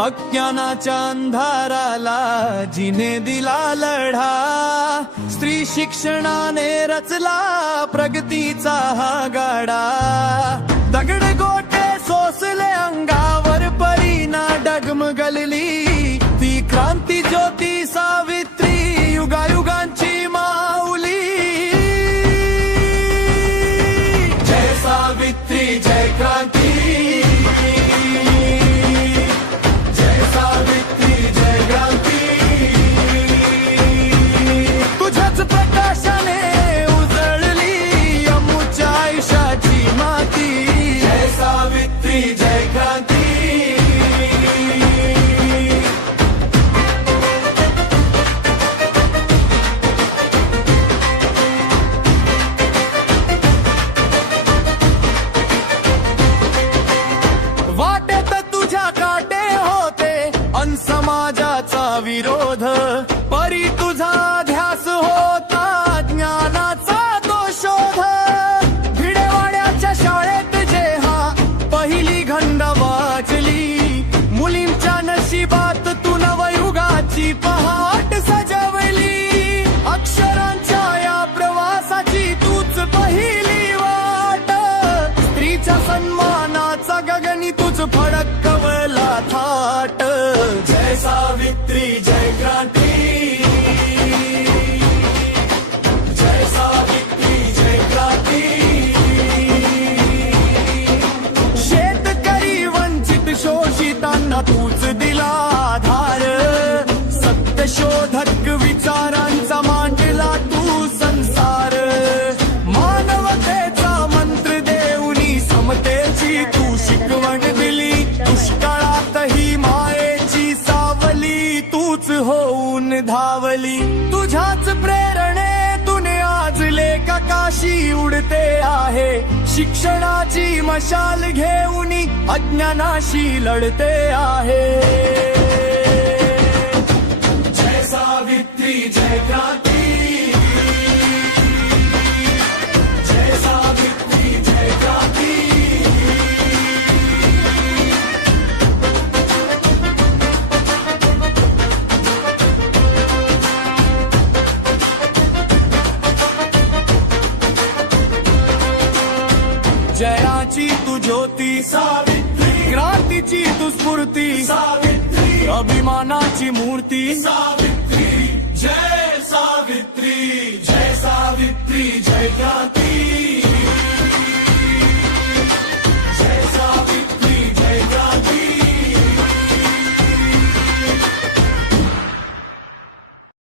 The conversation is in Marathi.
अज्ञानाच्या अंधाराला जिने दिला लढा, स्त्री शिक्षणाने रचला प्रगतीचा हा गाडा. दगड गोटे सोसले अंगावर, परीना डगमगलली ती क्रांती ज्योती सावित्री, युगायुगांची माऊली. जय सावित्री जय क्रांती, समाजाचा विरोध, परी तुझा ध्यास होता ज्ञानाचा तो शोध. भिडेवाड्याच्या शाळेत जेव्हा पहिली घंट वाजली, मुलींच्या नशिबात तू नवयुगाची पहाट सजवली. अक्षरांच्या या प्रवासाची तूच पहिली वाट, स्त्रीच्या सन्मानाचा गगनी तुझ फडकवला थाट. जय सावित्री जय क्रांती, जय सावित्री जय क्रांती. शेतकरी वंचित शोषितांना तूच दिला आधार, सत्यशोधक विचारांचा मांडला तू संसार. मानवतेचा मंत्र देऊनी समतेची तू शिकवण दिली, दुष्काळातही मायेची सावली तूच होऊन धावली. तुझ्याच प्रेरणेतून आज लेख आकाशी उडते आहे, शिक्षणाची मशाल घेऊन अज्ञानाशी लढते आहे. जय सावित्री जय क्रांती, जय सावित्री जय क्रांती. जयाची तू ज्योती सावित्री, क्रांतीची तू स्फूर्ती सावित्री, अभिमानाची मूर्ती सावित्री. जय सावित्री जय सावित्री जय क्रांती.